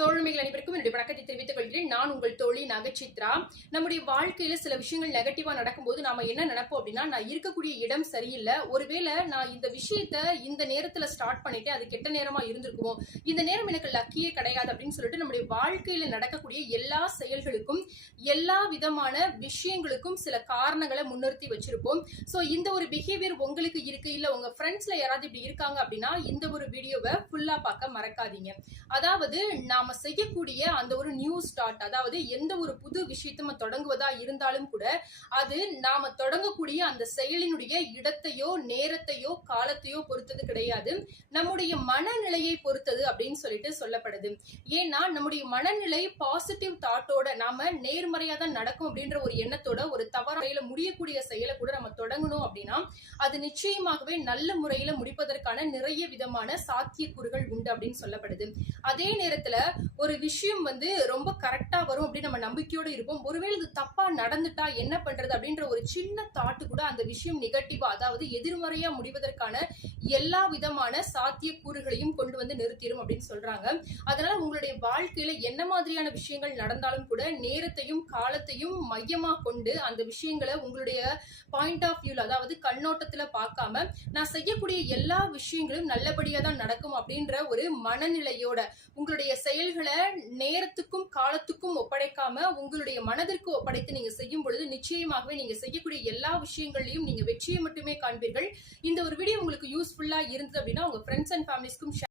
தோழமைகள் அனைவருக்கும் என்னுடைய வணக்கத்தை தெரிவித்துக் கொள்கிறேன். நான் உங்கள் தோழி நகைச்சித்ரா. நம்முடைய வாழ்க்கையில சில விஷயங்கள் நெகட்டிவா நடக்கும்போது நாம என்ன நினைப்போம் அப்படின்னா, நான் இருக்கக்கூடிய இடம் சரியில்லை, ஒருவேளை நான் இந்த விஷயத்த இந்த நேரத்துல ஸ்டார்ட் பண்ணிட்டேன், அது கெட்ட நேரமா இருந்திருக்குமோ, இந்த நேரம் எனக்கு லக்கியே கிடையாது அப்படின்னு சொல்லிட்டு நம்முடைய வாழ்க்கையில நடக்கக்கூடிய எல்லா செயல்களுக்கும் எல்லா விதமான விஷயங்களுக்கும் சில காரணங்களை முன்னிறுத்தி வச்சிருப்போம். சோ இந்த ஒரு பிஹேவியர் உங்களுக்கு இருக்கு, இல்ல உங்க ஃப்ரெண்ட்ஸ்ல யாராவது இப்படி இருக்காங்க அப்படின்னா இந்த ஒரு வீடியோவை ஃபுல்லா பார்க்க மறக்காதீங்க. அதாவது நாம செய்யக்கூடிய அந்த ஒரு நியூ ஸ்டார்ட், அதாவது எந்த ஒரு புது விஷயத்தை நம்ம தொடங்குவதா இருந்தாலும் கூட அது நாம தொடங்கக்கூடிய அந்த செயலினுடைய இடத்தையோ நேரத்தையோ காலத்தையோ பொறுத்தது கிடையாது, நம்முடைய மனநிலையை பொறுத்தது அப்படின்னு சொல்லிட்டு சொல்லப்படுது. ஏன்னா நம்முடைய மனநிலை பாசிட்டிவ் தாட்டோட, நாம நேர்மறையா தான் நடக்கும் அப்படின்ற ஒரு எண்ணத்தோட ஒரு தவறான முடியக்கூடிய செயலை கூட நம்ம தொடங்கணும் அப்படின்னா அது நிச்சயமாகவே நல்ல முறையில முடிப்பதற்கான நிறைய விதமான சாத்தியக்கூறுகள் உண்டு அப்படின்னு சொல்லப்படுது. அதே நேரத்துல ஒரு விஷயம் ரொம்ப கரெக்டா வரும் அப்படின்னு நம்ம நம்பிக்கையோட இருப்போம். ஒருவேளை இது தப்பா நடந்துட்டா என்ன பண்றது அப்படின்ற ஒரு சின்ன தாட்டு கூட அந்த விஷயம் நெகட்டிவா, அதாவது எதிர்மறையா முடிவதற்கான எல்லா விதமான சாத்தியக்கூறுகளையும் கொண்டு வந்து நிறுத்திடும் அப்படின்னு சொல்றாங்க. அதனால உங்களுடைய வாழ்க்கையில என்ன மாதிரியான விஷயங்கள் நடந்தாலும் கூட நேரத்தையும் காலத்தையும் மையமா கொண்டு அந்த விஷயங்களை உங்களுடைய பாயிண்ட் ஆஃப் வியூல, அதாவது கண்ணோட்டத்துல பார்க்காம நான் செய்யக்கூடிய எல்லா விஷயங்களும் நல்லபடியா தான் நடக்கும் அப்படின்ற ஒரு மனநிலையோட உங்களுடைய செயல்களை நேரத்துக்கும் காலத்துக்கும் ஒப்படைக்காம உங்களுடைய மனதிற்கு ஒப்படைத்து நீங்க செய்யும் பொழுது நிச்சயமாகவே நீங்க செய்யக்கூடிய எல்லா விஷயங்களையும் நீங்க வெற்றியை மட்டுமே காண்பீர்கள். இந்த ஒரு வீடியோ உங்களுக்கு யூஸ்ஃபுல்லா இருந்தது அப்படின்னா உங்க ஃப்ரெண்ட்ஸ் அண்ட் ஃபேமிலிஸ்க்கும்